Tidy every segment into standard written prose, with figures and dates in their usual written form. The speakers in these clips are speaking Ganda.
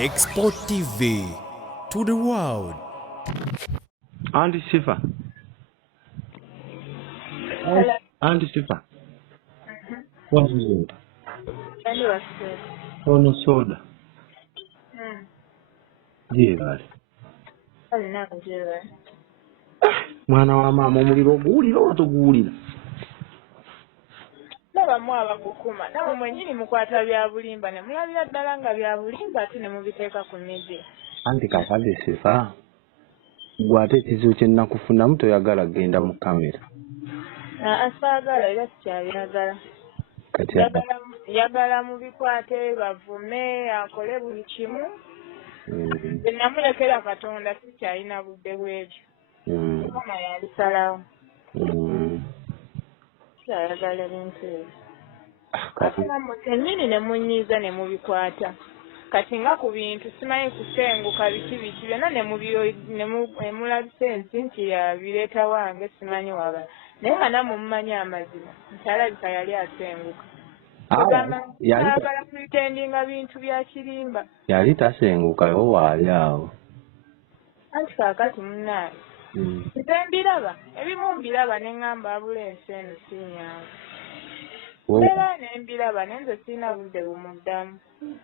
Export TV to the world. Auntie Shiffa. Hello. Auntie Shiffa. What is it? Anyway, Ono soda. Jebali. alina kujeera. Mwana wa mama omuliro oguwulira oba toguwulira? Nabamu abagukuma namwe mwennyini mukwata bya bulimba ne mulabira ddala nga bya bulimba ate ne mubiteeka ku media. Anti kakade Shiffa. Gwe ate ekizibu kye nnakufunamu toyagala genda mu kamera. Asaagala era sikyayagala. Kati Yagala mubikwate bavume akole buli kimu. Namulekera Katonda sikyalina budde bwebyo. Mukama yabisalawo. Sikyayagala bintu ebyo. Kati kennyini ne munyiiza ne mubikwata. Kati nga ku bintu simanyi kusenguka biki byonna ne mulabise nti yabireeta wange simanyi waba. Naye nga namwe mumanyi amazima nti alabika yali asenguka. Yagala pretendinga bintu bya kirimba. Yali tasenguka yo waali awo. Anti kaakati munnaaye. Nze mbiraba ebimu mbiraba ne ŋŋamba abula ensi eno sinyangu. Era ne mbiraba naye nze sirina budde bumuddamu.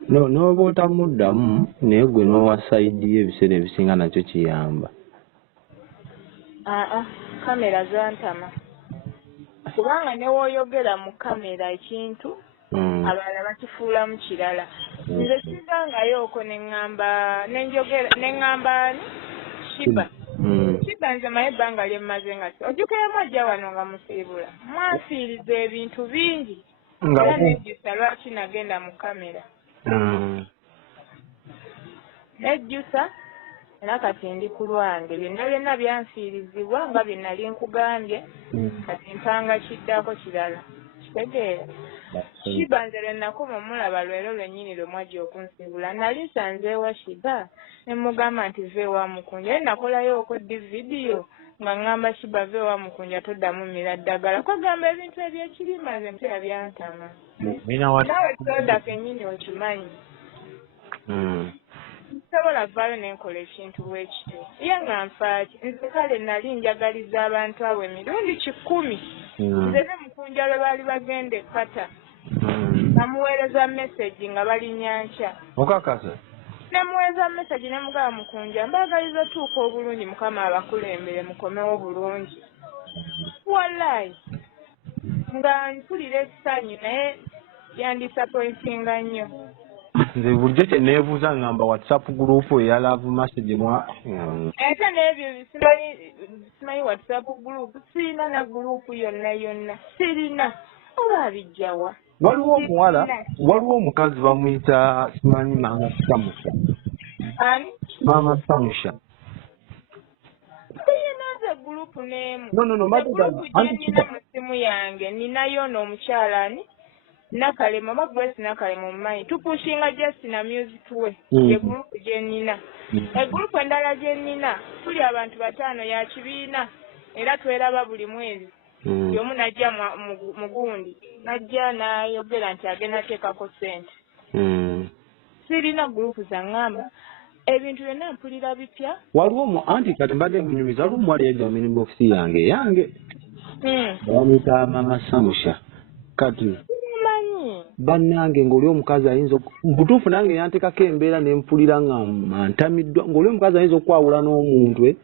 N'oba otamuddamu naye gwe n'owa sayidi ye ebiseera ebisinga nakyo kiyamba. Kamera zantama. Kubanga ne wooyogera mu kamera ekintu abalala bakifuulamu kirala. Nze sizangayooko ne ŋŋamba Sheebah. Sheebah nze maye ebbanga lye mmaze nga ojjukiremu ajja wano nga musiibula. Mwanfiiriza ebintu bingi. Era nejjusa lwaki nagenda mu kamera. Nejjusa era kati ndi ku lwange byonna byanfiirizibwa nga bye nali nkugambye kati mpanga kiddako kirala kitegeera. Sheebah nze lwe nakoma omulaba lwero lwennyini lwe mwajja okunsiibula nali nsanze ewa Sheebah ne mugamba nti ve wa Mukunja naye nakolayo okoddi vidiyo nga ŋŋamba Sheebah ve wa Mukunja toddamu mmira ddagala kwegamba ebintu ebyekirimba nze mpera byantama. Nawe soda kennyini okimanyi. Nsobola vaayo ne nkola ekintu bwekityo ye nga nfaaki nze kale nali njagaliza abantu abo emirundi 100. Nze ne Mukunja lwe baali bagenda ekkata namuweereza message nga bali Nyancha. Okakasa? Namuweereza message ne mugamba Mukunja mbaagaliza tuuka obulungi Mukama abakulembere mukomewo bulungi. Wallahi nga mpulira essanyu naye yandisappointinga nnyo. Nze bulijjo kye neebuuza ngamba WhatsApp group eya love message ate n'ebyo simanyi WhatsApp group sirina na group yonna sirina oba bijjawa. Waliwo omukazi bamuyita simanyi Mama Samusha. Ani? Mama Samusha. Sirinaze group n'emu. No, nina mu simu yange ninayo n'omukyala ani Nakalema Grace Nakalema mumanyi tupushinga just na music we ye group gye nina. Group endala gye nina tuli abantu 5 ya kibiina era tweraba buli mwezi. Yomu najja mugundi najja nayogera nti agenda teekako ssente. Sirina group za ngamba ebintu byonna mpulira bipya. Waliwo mu anti kati mbadde nnyumiza lumu wali yajja mu inbox yange. Bamuyita Mama Samusha. Kati bannange ng'oli omukazi ayinza butuufu nange yantekako embeera ne mpulira nga ntamiddwa ng'oli omukazi ayinza okwawula n'omuntu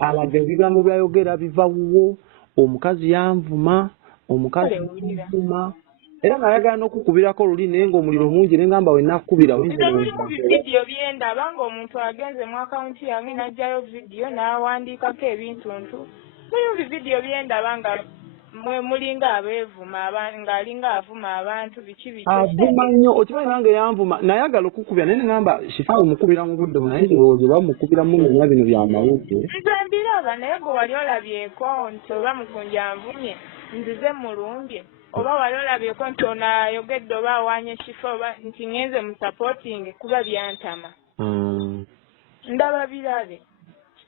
alaga ebigambo byayogera biva wuwo omukazi yanvuma omukazi yanvuma era ng'ayagala n'okukubirako oluli naye ng'omuliro mungi ne ngamba we nakukubira vidiyo byendaba ng'omuntu agenze mu akawunti yange n'aggyayo vidiyo n'awandiikako ebintuntu mulimu vidiyo byendaba nga mulinga abeevuma ng'alinga avuma abantu biki avuma nnyo okimanyi nange yanvuma nayagala okukubira naye ngamba Shiffa omukubira mu budde naye ndowooza bamukubira mu nnya bino byamawuke. Nze mbiraba naye gwe wali olabyeko nti oba Mukunja anvumye nzize mulumbye oba wali olabyeko nti ono ayogedde oba awaanye Shiffa oba nti ngenze mu supporting kuba byantama. Ndaba birabe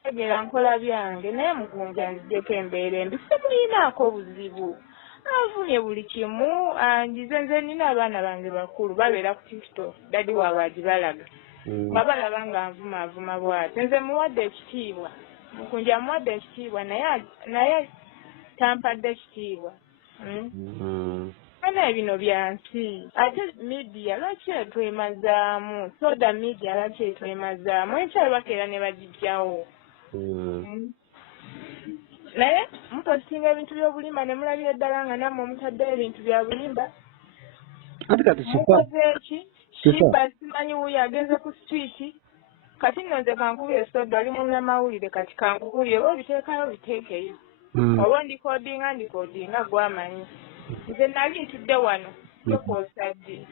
tegera nkola byange naye Mukunja nzijeko embeera embi simulinaako buzibu avumye buli kimu nzize nze nina abaana bange bakulu babeera ku TikTok dadi waabwe agibalaga nga balaba nga nvumaavuma bw'ati. Nze muwadde ekitiibwa, Mukunja muwadde ekitiibwa naye tampadde ekitiibwa. Ana bino bya nsi. Ate media lwaki etwemazaamu? Soda media lwaki etwemazaamu? Ekyabakeera ne bagijjawo. Naye muposinga ebintu by'obulimba ne mulabira ddala nga nammwe mutaddeyo ebintu bya bulimba. Ate kati mukoze eki? Shiffa simanyi wuyo agenze ku street. Kati nno nze kankubire soda oli munnamawulire kati kankubire oba obiteekayo biteekeyo. Oba ndikodinga gwamanyi. Nze nali ntudde wano tokoosadde.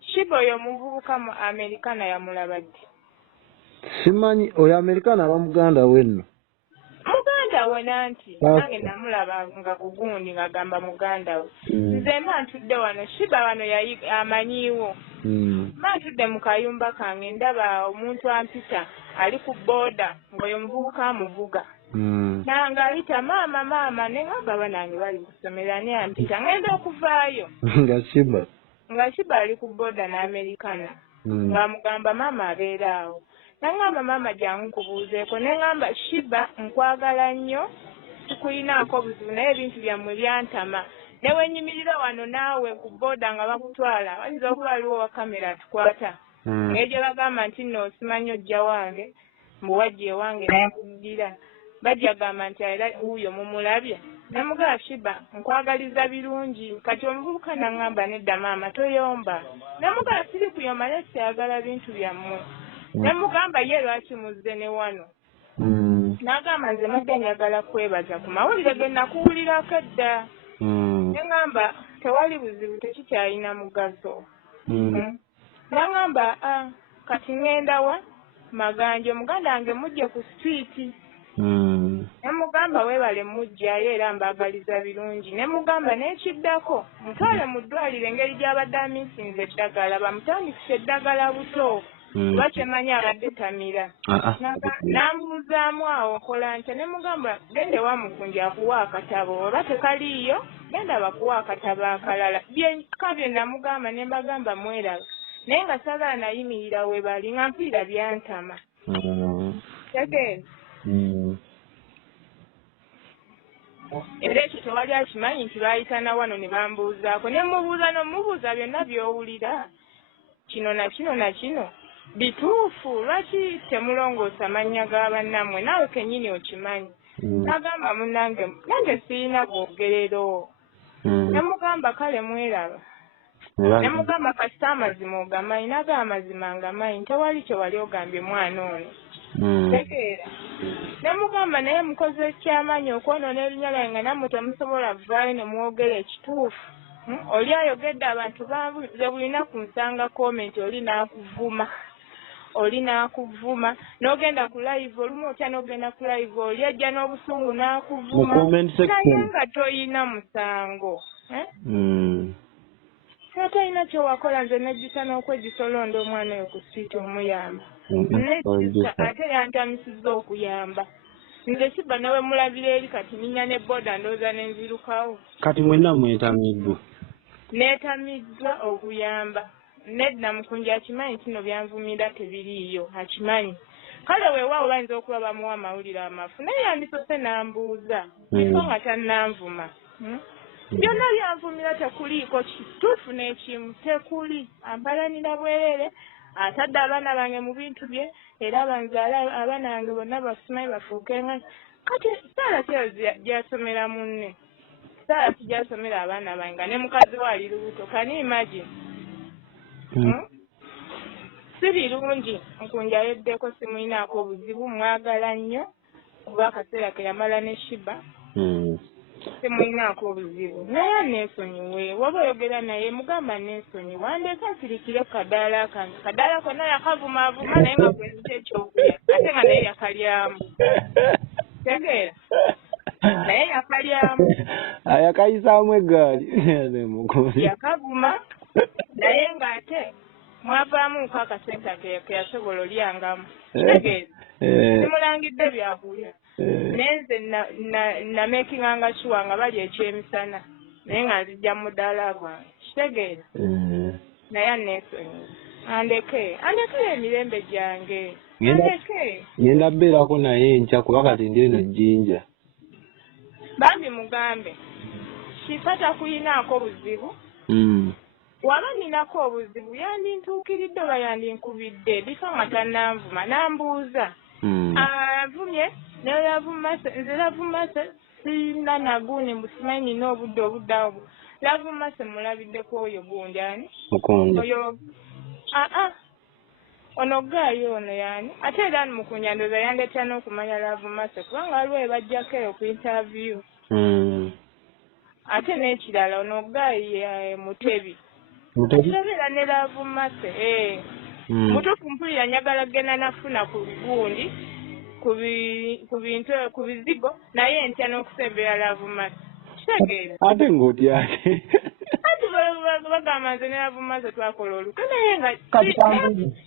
Shiffa oyo omuvubuka mu Amerikana yamulaba ddi? Simanyi oyo Amerikana aba Muganda we nno. Muganda we nanti nange namulaba nga kugundi ng'agamba muganda we. Nze mba ntudde wano Shiffa wano amanyiiwo. Mba ntudde mu kayumba kange ndaba omuntu ampita ali ku booda ng'oyo muvubuka amuvuga. Nanga ayita maama ne ngamba banange bali kusomera ne ampita ngenda okuvaayo. Nga Shiffa ali ku booda n'Amerikana. Ng'amugamba maama abeera awo. Nangamba maama jangu kubuuzeeko ne ngamba Shiffa nkwagala nnyo tukuyinaako obuzibu naye ebintu byammwe byantama. Ne wenyimirira wano naawe ku booda nga bakutwala wayinza okuba waliwo wa kamera atukwata. Ng'egye bagamba nti nno osimanyi ojja wange mbuwajja ewange nayakuddira. Bajja gamba nti era wuuyo mumulabye. Ne mugamba Shiffa nkwagaliza birungi kati omuvubuka nangamba nedda maama toyomba. Ne mugamba siri kuyomba naye siyagala bintu byammwe. Ne mugamba ye lwaki muzze ne wano. N'agamba nze mudde njagala kwebaza ku mawulire ge nakuwulirako edda. Ne ngamba tewali buzibu tekikyalina mugaso. N'agamba kati ngenda wa Maganja omuganda wange mujje ku street. Ne mugamba weebale mujjayo era mbagaliza birungi. Ne mugamba n'ekiddako mutwale mu ddwaliro engeri gy'abadde amiisinze eddagala bamutandikise eddagala buto. Bakyemanyi abadde tamira. N'amubuuzaamu awo nkola ntya ne mugamba gende wa Mukunja akuwa akatabo oba tekaliiyo genda bakuwa akatabo akalala. Bye namugamba ne mbagamba mweraga naye nga saagala nayimirira we bali nga mpulira byantama. Tegeeza. Era ekyo tewali akimanyi nti baayitana wano ne bambuuzaako ne mubuuza byonna by'owulira kino na kino. Bituufu lwaki temulongoosa mannya ga bannammwe naawe kennyini okimanyi. N'agamba munnange nange sirina bwogerero. Ne mugamba kale mweraba. Ne mugamba kasita amazima ogamanyi n'agamba amazima ngamanyi tewali kye wali ogambye mwana ono. Tegeera. Ne mugamba naye mukoze ekyamanyi okwonoona erinnya lyange nga nammwe temusobola vaayo ne mwogera ekituufu. Oli ayogedde abantu banze buli lunaku nsanga komenti oli n'akuvuma n'ogenda ku live olumu otya n'ogenda ku live oli ajja n'obusungu n'akuvuma naye nga toyina musango. Tolina kyewakola nze nejjusa n'okwegisolonda omwana oyo ku siiti omuyamba. Ate yantamisiza okuyamba. Nze Shiffa nawe mulabira eri kati ninya ne booda ndooza n'enzirukawo. Kati mwenna mwetamiddwa. Neetamiddwa okuyamba. Nedda Mukunja akimanyi kino byanvumira tebiriiyo akimanyi. Kale weewaawo bayinza okuba bamuwa amawulire amafu naye yandisose n'ambuuza bifo nga tannanvuma. Byonna byanvumira tekuliiko kituufu n'ekimu tekuli. Ampalanira bwerere atadde abaana bange mu bintu bye era banzaala abaana bange bonna basimayi bafuuke nga kati Saara gyasomera munne. Saara gyasomera abaana bange nga ne mukazi we ali lubuto. Kani imagine. Si birungi Mukunja yeddeko simulinaako obuzibu mwagala nnyo kuba akaseera ke yamala ne Shiffa. Simulinaako obuzibu naye neesonyiwe waba oyogera naye mugamba neesonyiwe andeeka nsirikire kadaala kange. Kadaala konna yakavumaavuma naye nga kwenzita ekyokulya ate nga naye yakalyamu. Tegeera naye yakalyamu. Yakayisaamu eggaali. Yakavuma naye ng'ate mwavaamuko akasenta ke yasobola olyangamu. Tegeeza simulangidde byakulya. Nenze namekinganga sure nga bali ekyemisana naye nga nzijja mu mudaala gwange. Kitegeeza naye aneesonyiwe. andeke emirembe gyange andeke ngenda beerako naye nkya kuba kati ndi eno jjinja bambi mugambe Shiffa takuyinaako buzibu waba ninako obuzibu yandintuukiridde oba yandinkubidde bifa nga tannanvuma nambuuza avumye naye yavumase nze lavumase sirina naguuni mbusimanyi nina obudde obuddawo lavumase mulabiddeko oyo gundi ani Mukunja oyo ono gaayo ono yani ate era ani Mukunja ndooza yandeetera n'okumanya lavumase kubanga waliwo ebajjako eyo ku interview ate n'ekirala ono gaayi Mutebi kirabera ne lavumase mutuufu mpulira njagala genda nafuna ku gundi ku bizigo naye ntya n'okusembera lavumase kitegeera ate ng'otya ate ati bagamba nze ne lavumase twakola oluka naye nga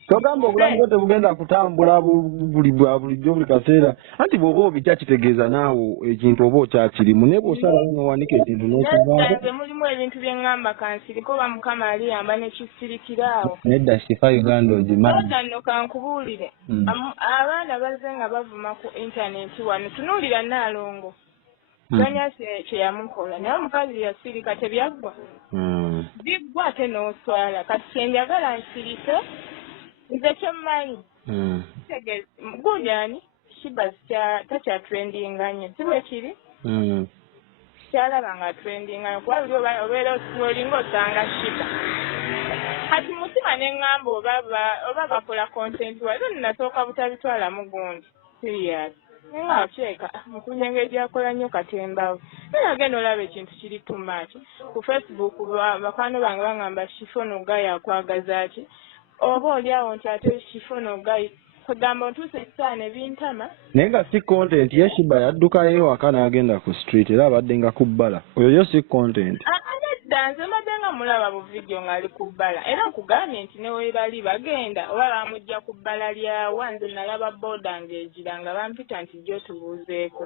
togamba obulamu bwo tebugenda kutambula bulijjo buli kaseera anti bw'oba obitya kitegeeza naawe ekintu oba okyakirimu naye bw'osalawo n'owanika ekintu n'okivaako mulimu ebintu bye ŋŋamba kansirika oba Mukama aliyamba ne kisirikiraawo nedda Shiffa Uganda ogimanyi oda nno kankubuulire abaana bazze nga bavuma ku intaneti wano tunuulira Naalongo ganya kye yamukola naye omukazi yasirika tebyaggwa biggwa ate n'oswala kati kyenjagala nsirike nze kyemmanyi gundi ani Shibba takyatrendinga nnyo si bwe kiri kyalaba nga trendinga nnyo kuba buli obeera olinga osanga Shibba kati mutima ne ŋŋamba oba bakola content waliwo ninasooka butabitwalamu gundi serious nga kyeka Mukunja engeri gyakola nnyo katembawe naye agenda olaba ekintu kiri too much ku Facebook bakwano bange baŋŋamba Shiffa ono Gayi akwagaza ki oba oliawo nti ate Shiffa ono Gayi kugamba ntuuse ekisaana ebintama naye nga si content ye Shibba yaddukayo ewaka n'agenda ku street era abadde nga ku bbala oyo yo si content nedda nze mbadde nga mulaba bu vidiyo ng'ali ku bbala era nkugambye nti ne weebali bagenda oba bamujja ku bbala lyawa nze nalaba booda ng'egira nga bampita nti jjo tubuuzeeko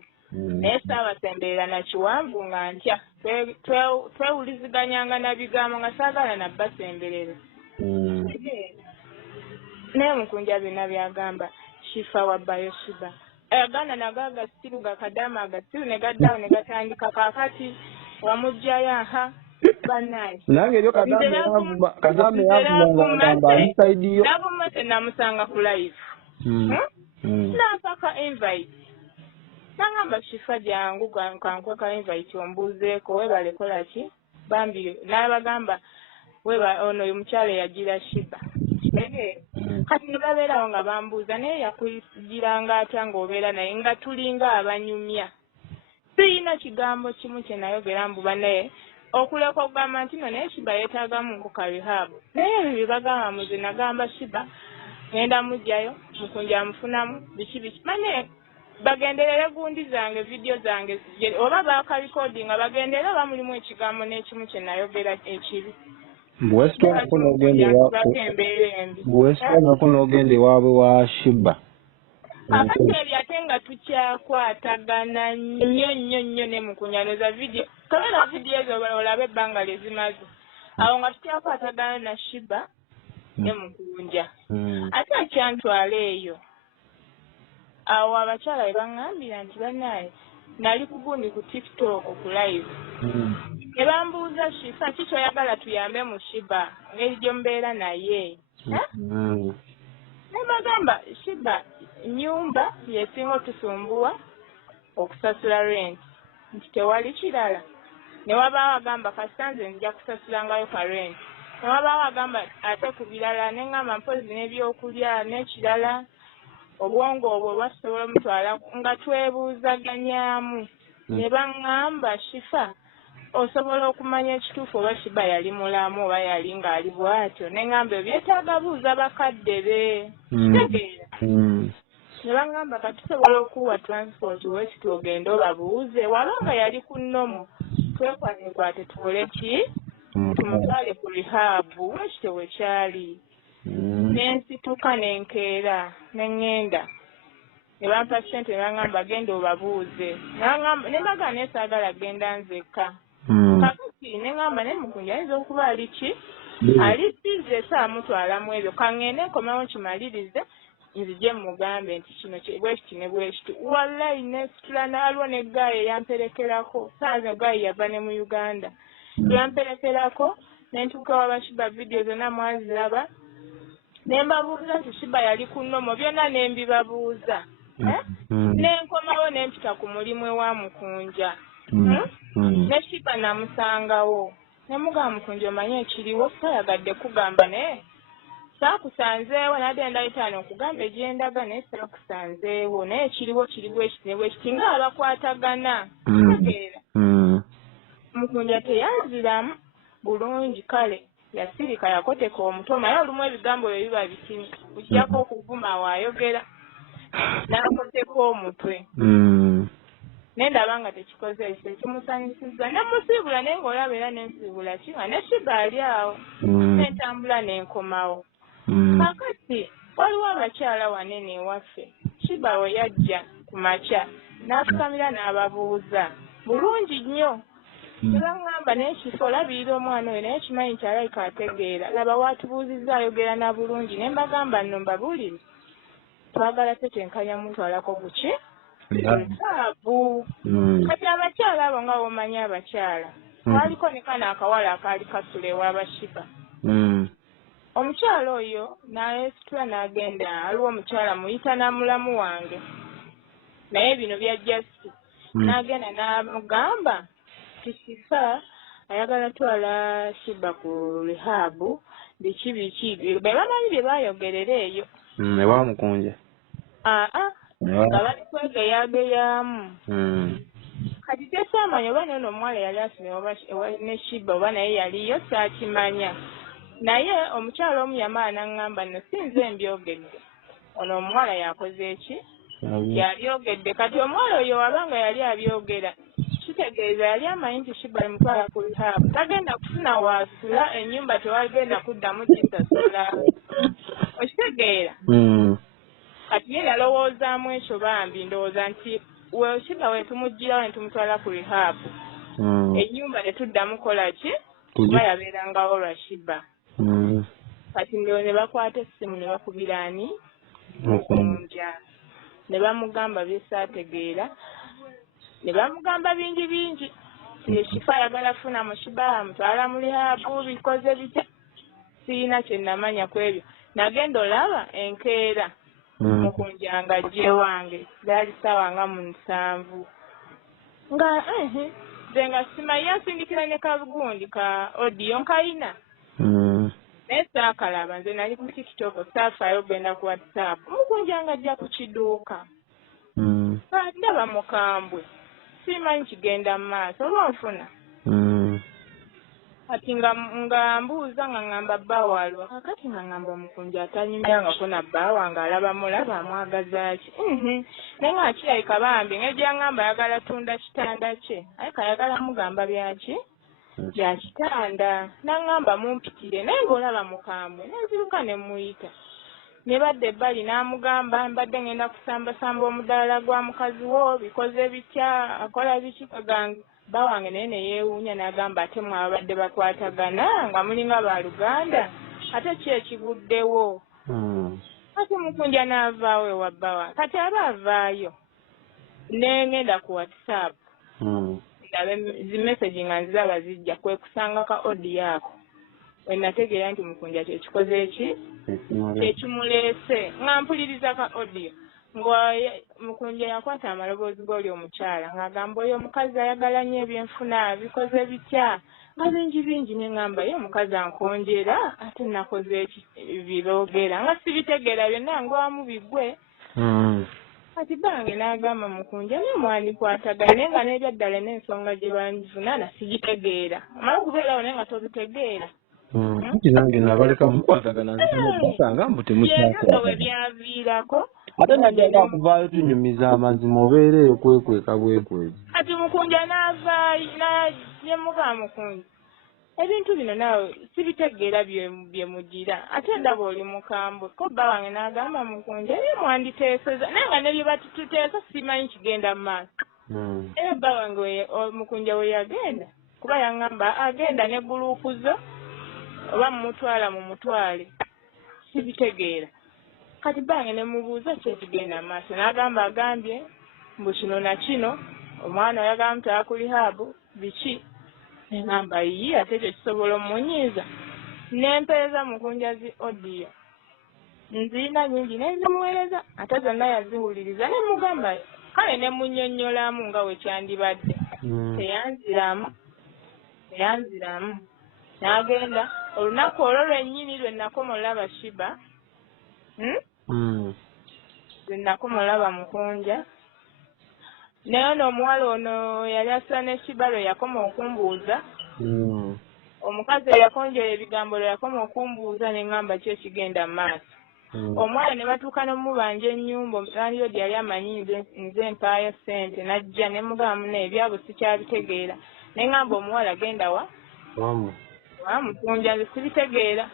naye saabasemberera na kiwanvu nga ntya twewuliziganyanga na bigambo nga saagala na basemberere naye Mukunja byonna byagamba Shiffa wabbayo Shibba aganda nago agasiru gakadama agasiru ne gaddaawo ne gatandika kaakati wamugjayo aha bannaye nange eryo kadame yavumanga nsaidiyo lavumase namusanga ku live nampaka invite nangamba Shiffa jangu kankweka invite ombuuzeeko webale kola ki bambi n'abagamba ono oyo mukyala eyagira Shibba kati ne babeerawo nga bambuuza naye yakuyigiranga atya ng'obeera naye nga tulinga abanyumya siyina kigambo kimu kye nayogera mbuba naye okuleka okugamba nti no naye Shibba yeetaagamu nkuka rehab naye ebyo bye bagamba muze nagamba Shibba ngenda mugjayo Mukunja amufunamu biki mane bagenderere gundi zange vidiyo zange oba bakalikodinga bagendere oba mulimu ekigambo n'ekimu kye nayogera ekibi bwesitwalako n'ogenda ewaabwe wa Shibba akati ebyo ate nga tukyakwatagana nnyo ne Mukunja noza vidiyo kabera vidiyo ezo olabe ebbanga lyezimaze awo nga tukyakwatagana na Shibba ne Mukunja ate akyantwala eyo awo abakyala be baŋŋambira nti bannaye nali kugundi ku TikTok ku live ne bambuuza Shiffa ki kyoyagala tuyambe mu Shibba ngeri gy'omubeera naye ne bagamba Shibba nnyumba yesinga otusumbuwa okusasula rent nti tewali kirala ne wabaawo agamba kasita nze nzija kusasulangayo ka rent ne wabaawo agamba ate ku birala ne ŋŋamba mpozi n'ebyokulya n'ekirala obwongo obwo basobola omutwala nga twebuuzaganyaamu ne baŋŋamba Shiffa osobola okumanya ekituufu oba Shibba yali mulamu oba yali ng'ali bw'atyo ne ŋŋamba ebyetaaga buuza bakadde be kitegeera ne baŋŋamba katusobola okuwa transport wekiti ogenda obabuuze waba nga yali ku nnomo twekwatekwate tukole ki tumutwale ku rihabu wekityo bwe kyali n'ensituka n'enkeera ne ŋŋenda ne bampa ssente ne baŋŋamba genda obabuuze ne mbaga nesaagala genda nzekka kakati ne ŋŋamba ne Mukunja ayinza okuba ali ki ali bize saamutwala mu ebyo kangende nkomewo nkimalirize nzije mugambe nti kino bwekiti ne bwekiti wallahi nesitula naalwo neggaye yamperekerako saaza gaye yava ne mu Uganda yamperekerako nentuuka wabashiba vidiyo zonna mwaziraba nembabuuza nti Shibba yali ku nnomo byonna nembibabuuza nenkomawo nempita ku mulimu ewa Mukunja ne Shibba namusangawo nemugamba Mukunja omanye ekiriwo sayagadde kugamba naye saakusanzeewo nadde endayitaano okugamba egyendaga naye saakusanzeewo naye ekiriwo kiriwo ekitibwa ekiti ng'abakwatagana tegeera Mukunja teyanziramu bulungi kale yasirika yakoteka omutwe naye olumu ebigambo bye biba bitini okijjako okuvuma waayogera n'akoteka omutwe nendaba nga tekikoze ekyo ekimusanyusiza nemusiibula naye ng'olaba era nensiibula kiba ne Shibba ali awo nentambula nenkomawo kakati waliwo abakyala wanene ewaffe Shibba we yajja ku makya n'afukamira n'ababuuza bulungi nnyo tebaŋŋamba naye Shiffa olabirira omwana oyo naye kimanyi nti alayika ategeera laba waatubuuzizza ayogera na bulungi ne mbagamba nno mbabuulire twagala tetenkanya mutwalako buki nsaavu kati abakyala abo nga womanyi abakyala waliko ne kana akawala akaali kasula ewaaba Shibba omukyala oyo n'ayesitula n'agenda aliwo omukyala muyita na mulamu wange naye bino bya jasti n'agenda n'amugamba Shiffa ayagala twala Shibba ku rehabu biki be bamanyi bye bayogerera eyo ewa Mukunja nga bali kwegeyageyamu kati tesamanya oba nono omuwala yali asomye ne Shibba oba naye yaliyo saakimanya naye omukyala omu yamaana n'aŋŋamba nno sinze mbyogedde ono omuwala yakoze eki yabyogedde kati omuwala oyo wabanga yali abyogera kitegeeza yali amanyi nti Shibba mutwala ku rehab tagenda kufuna waasula ennyumba tewagenda kuddamu kisasula okitegeera kati ye yalowoozaamu ekyo bambi ndowooza nti Shibba wetumugirawo netumutwala ku rehab ennyumba netuddamu kola ki kuba yabeerangawo lwa Shibba kati ndio ne bakwata essimu ne bakubira ani Mukunja ne bamugamba byesaategeera ne bamugamba bingi Shiffa ayagala funa mu Shibba amutwala mu rehabu bikoze bitya siina kye namanya ku ebyo nagenda olaba enkeera Mukunja nga ajje wange zaali ssaawa nga mu 7 nga nze nga simanyi yansindikira ne kabugundi ka odiyo nkayina naye saakalaba nze nali ku TikTok saafaayo ogenda ku WhatsApp Mukunja nga ajja ku kiduuka ndaba mukambwe simanyi kigenda mu maaso olwonfuna kati nga mbuuza nga ngamba bbaawa waliwo kakati nga ngamba Mukunja atanyumyangako na bbaawa ng'alaba mulaba amwagaza ki naye nga kirabika bambi ngeri ngamba ayagala tunda kitanda kye aye kayagala mugamba byaki bya kitanda n'aŋŋamba mumpitire naye ng'olaba mukambwe nenziruka ne muyita ne badde ebbali n'amugamba mbadde ngenda kusambasamba omudaala gwa mukazi wo bikoze bitya akola biki kagange bba wange naye ne yeewuunya n'agamba ate mwabadde bakwatagana nga mulinga baluganda ate ki ekiguddewo ate Mukunja n'avaawo ewa bba wange kati aba avaayo nengenda ku WhatsApp ndabe zimesagi nga nziraba zijja kwekusanga ka odiyo ako wenategeera nti Mukunja kyekikoze eki kyekimuleese nga mpuliriza ka odiyo nga Mukunja yakwata amaloboozi g'oli omukyala ng'agamba oyo omukazi ayagala nnyo ebyenfuna bikoze bitya nga bingi neŋŋamba ye omukazi ankonjera ate nakoze biroogera nga sibitegeera byonna ngwamu bigwe kati bange n'agamba Mukunja naye mwandikwatagana naye nga n'ebyaddala n'ensonga gye banvunana sigitegeera amala okubeerawo naye nga tobitegeera nange nabaleka mukwatagana nzisanga mbu temukyakera we byaviirako ate najjanga okuvaayo tunyumiza amazima obeereeyo kwekweka bwekwezi kati Mukunja n'avaayo n'ajemuga Mukunja ebintu bino naawe sibitegeera bye mugira ate ndaba oli mukambwe ko bba wange n'agamba Mukunja naye mwanditeeseza naye nga ne bye batuteesa simanyi kigenda mu maaso era bba wange Mukunja we yagenda kuba yaŋŋamba agenda ne guluupu zo oba mumutwala mumutwale sibitegeera kati bange ne mubuuza kyekigenda maaso n'agamba agambye mbu kino na kino omwana oyagala mutwala ku rihabu biki neŋŋamba yiye ate ekyo kisobola omunyiiza nempeereza Mukunja zi odiyo nzirina nyingi nezimuweereza ate zonna yaziwuliriza nemugamba kale nemunnyonnyolamu nga we kyandibadde teyanziramu n'agenda olunaku olwo lwennyini lwe nakoma olaba Shiffa lwe nakoma olaba Mukunja naye ono omuwala ono yali asa ne Shiffa lwe yakoma okumbuuza omukazi eyakonjola ebigambo lwe yakoma okumbuuza neŋŋamba ki ekigenda mu maaso omwana ne batuuka n'omubanja ennyumba omulandiroodi yali amanyi nze mpaayo ssente najja ne mugamba muno ebyabo sikyabitegeera neŋŋamba omuwala genda wa Mukunja nze sibitegeera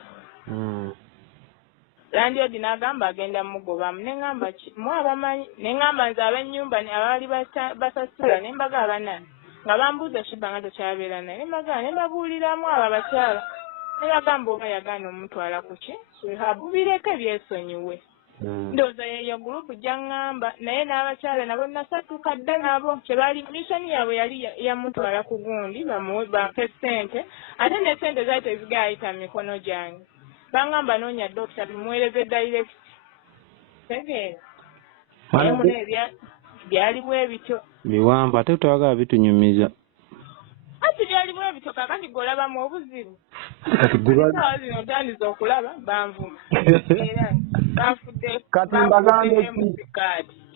landiroodi n'agamba agenda mugobamu neŋŋamba ki mwabamanyi neŋŋamba nze ab'ennyumba abaali basasula ne mbaga banani nga bambuuza Shiffa nga tokyabeera naye ne mbabuuliramu abo abakyala ne bagamba oba yagaana omutwala ku ki bireke byesonyiwe ndowooza yeeyo gurupu gy'aŋŋamba naye n'abakyala nabo nasatuka dda nabo kyebaali mishoni yaabwe yali yamutwala ku gundi bampe ssente ate ne ssente zaali tezigaayita mu mikono gyange baŋŋamba noonya dokita bimuweereze direct tegeera naye muna byali bwe bityo biwanvu ate twagala bitunyumiza ati byali bwe bityo kakati golabamu obuzibu zino otandise okulaba banvuma era banfudde kati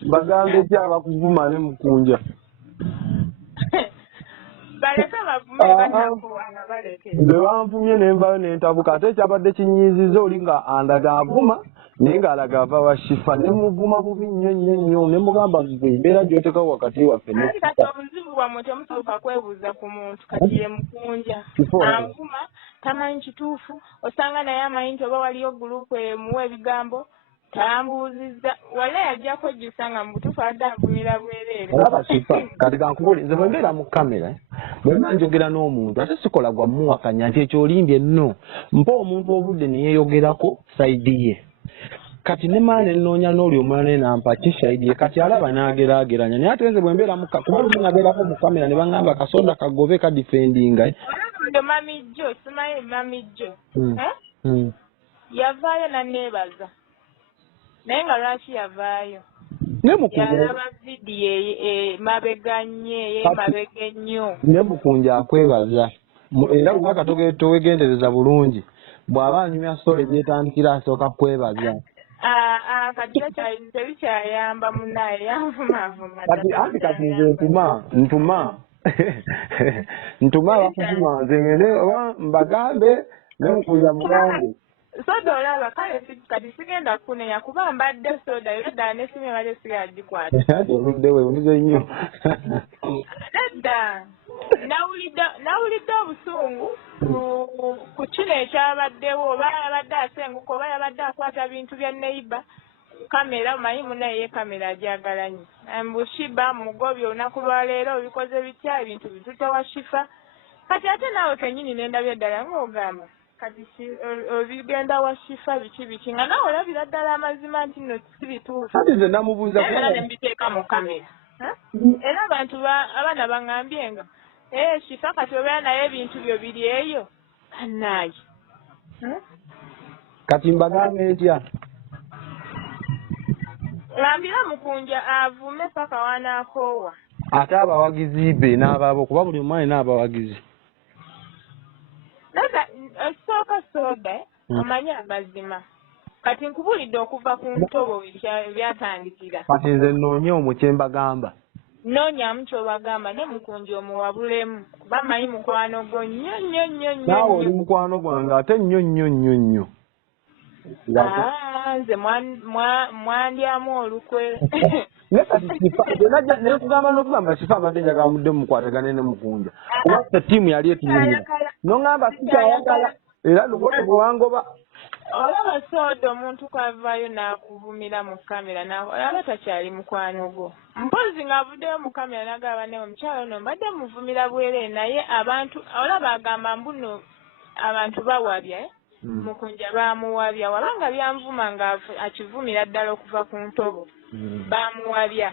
mbagambe ki abakuvuma ne Mukunja baleke bavume banakuwana baleke nze banvumye nenvayo nentabuka ate ekyabadde kinyiiziza oli nga andaga avuma naye ng'alaga ava wa Shiffa ne muvuma bubi nnyo ne mugamba embeera gy'otekawo wakati waffe kati obuzibu bwammwe temusoboka kwebuuza ku muntu kati ye Mukunja anvuma tamanyi kituufu osanga naye amanyi nti oba waliyo gurupu emuwa ebigambo tambuuzizza wala yajja kwejjusa nga mu butuufu adde anvumira bwereere kati kankubuli nze bwe mbeera mu kamera bwe mba njogera n'omuntu ate sikola gwa muwakanya nti ekyo olimbye nno mpa omuntu obudde ne yeeyogerako sayidi ye kati ne maana ennoonya n'oli omulala naye nampa ki sayidi ye kati alaba n'ageraageranya naye ate nze bwe mbeera kuba nabeerako mu kamera ne baŋŋamba kasonda kagobe kadifendinga Mami Jo simanyi Mami Jo yavaayo nanneebaza naye nga lwaki yavaayo yalaba vidiyo mabega nnyo mabega ennyo ne Mukunja akwebaza era bwaka towegendereza bulungi bw'aba anyumya sole byetandikira asooka kwebaza kati tebikyayamba munaye yanvumavuma kati nze ntuma abakuvuma nze ngende oba mbagambe ne Mukunja mugambe soda olaba kale kati sigenda kunenya kuba mbadde soda era ddala n'essimu ebadde sigala gikwata oludde webuze nnyo nedda nawulidde obusungu ku kino ekyabaddewo oba yabadde asenguka oba yabadde akwata bintu bya neiba kamera omanyi munaye kamera agyagala nnyo mbu Shiffa mugobye olunaku lwaleero obikoze bitya ebintu bitutte wa Shiffa kati ate naawe kennyini nendabye ddala ng'ogamba kati obigenda wa Shiffa biki nga nawe olabira ddala amazima nti nno si bituufu ate nze namubuuza era ne mbiteeka mu kamera era abantu abaana baŋŋambye nga Shiffa kati obeera naye ebintu byo biri eyo annaayi kati mbagambe ntya ŋambira Mukunja avume paka wanaakoowa ate abawagizi be n'abaabo kuba buli omwana n'abawagizi ekisooka soda omanyi amazima kati nkubulidde okuva ku ntobo byatandikira kati nze nnoonye omukye mbagamba noonyamu kyobagamba ne Mukunja omuwabulemu kuba manyi mukwano gwo nnyo naawe oli mukwano gwange ate nnyo nze mwandyamu olukwe nekugamba n'okugamba Shiffa abadde njagala mudde mukwatagane ne Mukunja kuba ttiimu yali etunyumira noŋŋamba sikyayagala era lugote bwewangoba olaba soda omuntu kwavaayo n'akuvumira mu kamera olaba takyali mukwano gwo mpozi ng'avuddeyo mu kamera n'agamba ne omukyala ono mbadde muvumira bwereere naye abantu olaba agamba mbuno abantu bawabya Mukunja bamuwabya wabanga byanvuma nga akivumira ddala okuva ku ntobo bamuwabya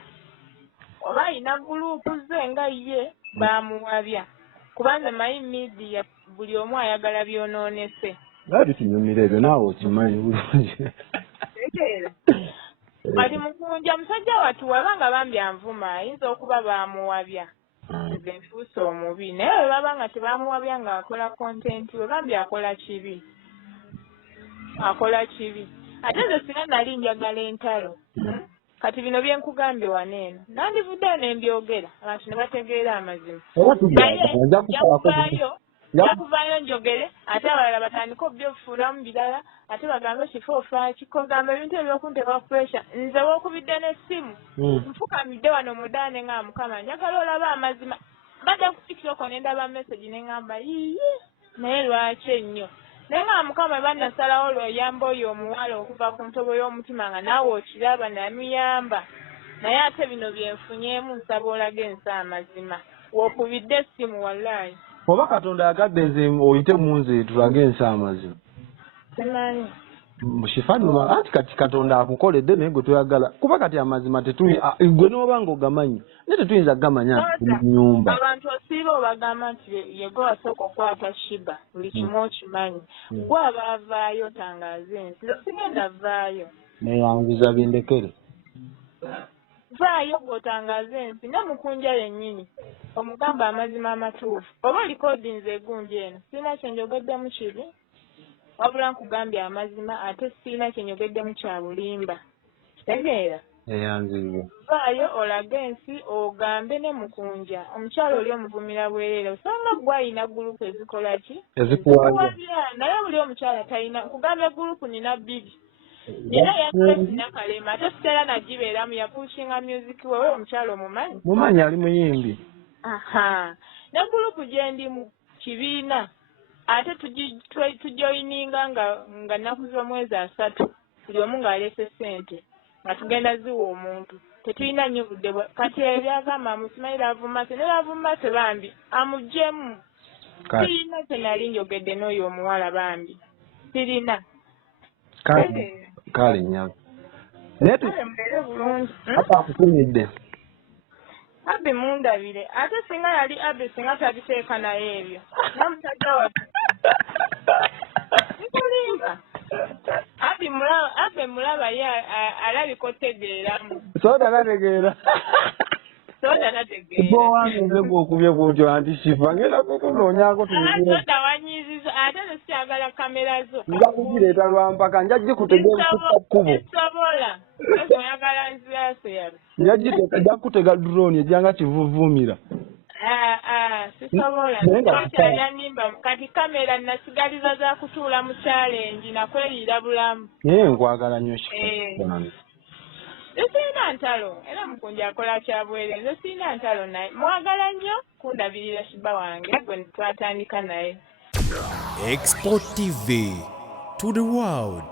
oba alina guruupu ze nga ye bamuwabya kubanga mayi media buli omu ayagala byonoonese Gadi kinyumira ebyo naawe okimanyi bulungi. Kati Mukunja musajja watu wabanga bambi anvuma ayinza okuba bamuwabya nze nfuuse omubi naye bwe baba nga tebamuwabya ng'akola kontenti we bambi akola kibi ate nze singa nali njagala entalo kati bino bye nkugambye waneeno nandivudde nembyogera abantu ne bategeera amazima yakuvaayo njogere ate abalala batandika obyofuulamu birala ate bagambe kifo ofaaki kogamba ebintu ebyokunteeka pressure nze wookubidde n'essimu nfukamidde wano mudaane nga mukama njagala olaba amazima badda ku tiktok nendaba message neŋŋamba yiye naye lwaki ennyo naye nga mukama bannasalawo lw'oyamba oyo omuwala okuva ku ntobo y'omutima nga naawe okiraba namuyamba naye ate bino byenfunyeemu nsaba olaga ensi amazima wookubidde essimu wallaayi oba Katonda yagadde nze oyite mu nze tulage ensi amazima simanyi mukifaanuma anti kati Katonda akukoledde naye gwe toyagala kuba kati amazima tetuli gwe n'oba nga ogamanyi naye tetuyinza kugamanya mu nnyumba abantu osiiba obagamba nti yego wasooka okwata Sheebah buli kimu okimanyi gwe aba avaayo otangaaza ensi nze sigenda vaayo neyanguza bindekere vaayo gw'otangaaza ensi ne Mukunja yennyini omugamba amazima amatuufu oba olikodinze egunja eno sirina kyenjogeddemu kibi wabula nkugambye amazima ate sirina kyenjogeddemu kya bulimba kitegeera eyanzibwa vaayo olage ensi ogambe ne Mukunja omukyalo oli omuvumira bwereere osanga gwe alina gurupu ezikola ki ezikuwabya naye buli omukyala talina nkugambye gurupu nina bbiri era yakwesina kalema ate sitera nagibeeramu yapuushinga music wewe omukyalo mumanyi ali muyimbi ne gurupu gye ndimu kibiina ate tujoyininga nga nnaku z'omwezi 3 buli omu ng'aleese ssente nga tugenda ziwa omuntu tetulina nnyo budde kati ebyagamba musimanyi lavumase ne lavumase bambi amugjemu sirina kyenali njogedde n'oyo omuwala bambi sirina kale nnyabo naye mbeere bulungi apa akutumidde Abi mundabire ate singa yali Abi singa tabiteeka naye ebyo namusajja watu nikulimba Abi mulaba ye alabika otegeeramu soda nategeera bowange nze gwokubye kutyo Auntie Shiffa ngenda kukunoonyaako soda wanyiiziza ate nesiagala kamera zo nja kugireeta lwampaka nja gikutegeera kkubo sobola oyagala nziraseyabe nja kutega drone ejyanga kivuvumira sisobola kyanimba kati kamera nasigaliza za kutuula mu challenge nakweriira bulamu nkwagala nnyo sirina ntalo era Mukunja akola kyabwere nze sirina ntalo naye mwagala nnyo kundabirira Sheebah wange gwe twatandika naye Export TV to the world.